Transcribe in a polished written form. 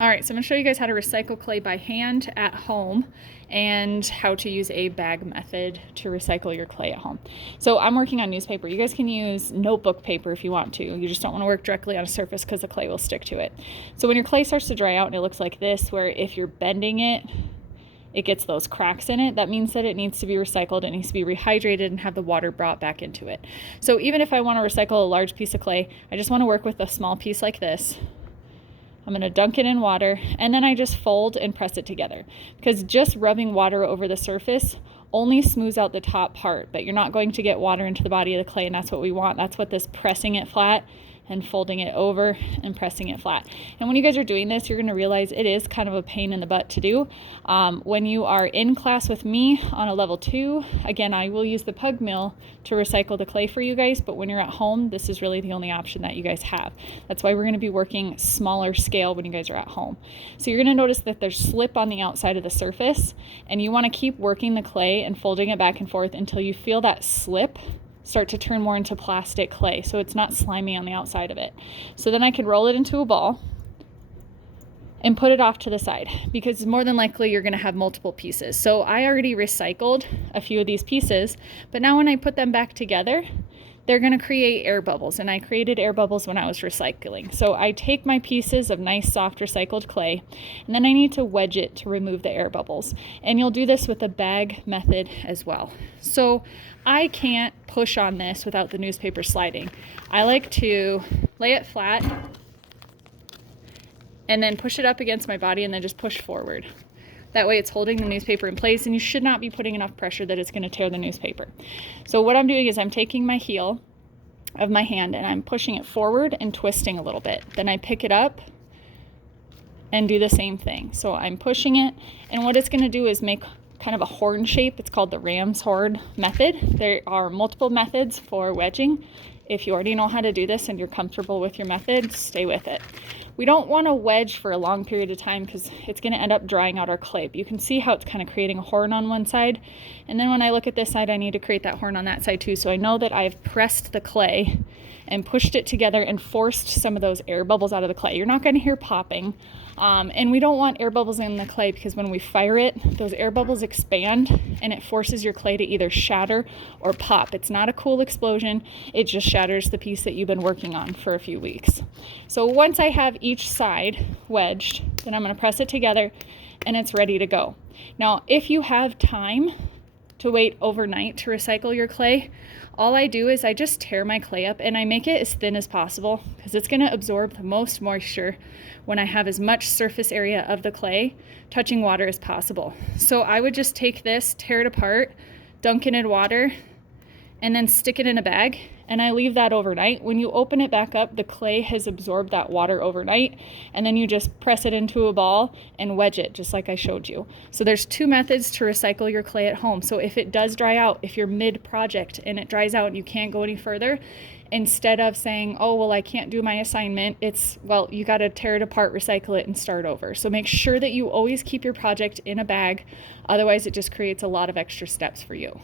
All right, so I'm gonna show you guys how to recycle clay by hand at home and how to use a bag method to recycle your clay at home. So I'm working on newspaper. You guys can use notebook paper if you want to. You just don't want to work directly on a surface because the clay will stick to it. So when your clay starts to dry out and it looks like this, where if you're bending it, it gets those cracks in it, that means that it needs to be recycled. It needs to be rehydrated and have the water brought back into it. So even if I want to recycle a large piece of clay, I just want to work with a small piece like this. I'm going to dunk it in water, and then I just fold and press it together, because just rubbing water over the surface only smooths out the top part, but you're not going to get water into the body of the clay, and that's what we want. That's what this pressing it flat and folding it over and pressing it flat. And when you guys are doing this, you're going to realize it is kind of a pain in the butt to do. When you are in class with me on a level 2, again, I will use the pug mill to recycle the clay for you guys, but when you're at home, this is really the only option that you guys have. That's why we're going to be working smaller scale when you guys are at home. So you're going to notice that there's slip on the outside of the surface, and you want to keep working the clay and folding it back and forth until you feel that slip start to turn more into plastic clay, so it's not slimy on the outside of it. So then I can roll it into a ball and put it off to the side, because more than likely you're going to have multiple pieces. So I already recycled a few of these pieces, but now when I put them back together, they're going to create air bubbles, and I created air bubbles when I was recycling. So I take my pieces of nice soft recycled clay, and then I need to wedge it to remove the air bubbles. And you'll do this with the bag method as well. So I can't push on this without the newspaper sliding. I like to lay it flat and then push it up against my body and then just push forward. That way it's holding the newspaper in place, and you should not be putting enough pressure that it's going to tear the newspaper. So what I'm doing is I'm taking my heel of my hand and I'm pushing it forward and twisting a little bit. Then I pick it up and do the same thing. So I'm pushing it, and what it's going to do is make kind of a horn shape. It's called the Ram's Hoard method. There are multiple methods for wedging. If you already know how to do this and you're comfortable with your method, stay with it. We don't want to wedge for a long period of time because it's going to end up drying out our clay. But you can see how it's kind of creating a horn on one side. And then when I look at this side, I need to create that horn on that side too. So I know that I've pressed the clay and pushed it together and forced some of those air bubbles out of the clay. You're not going to hear popping. And we don't want air bubbles in the clay, because when we fire it, those air bubbles expand and it forces your clay to either shatter or pop. It's not a cool explosion. It just shatters the piece that you've been working on for a few weeks. So once I have each side wedged, then I'm going to press it together and it's ready to go. Now, if you have time to wait overnight to recycle your clay, all I do is I just tear my clay up and I make it as thin as possible, because it's going to absorb the most moisture when I have as much surface area of the clay touching water as possible. So I would just take this, tear it apart, dunk it in water, and then stick it in a bag, and I leave that overnight. When you open it back up, the clay has absorbed that water overnight, and then you just press it into a ball and wedge it, just like I showed you. So there's 2 methods to recycle your clay at home. So if it does dry out, if you're mid-project and it dries out and you can't go any further, instead of saying, oh, well, I can't do my assignment, it's, well, you got to tear it apart, recycle it, and start over. So make sure that you always keep your project in a bag. Otherwise, it just creates a lot of extra steps for you.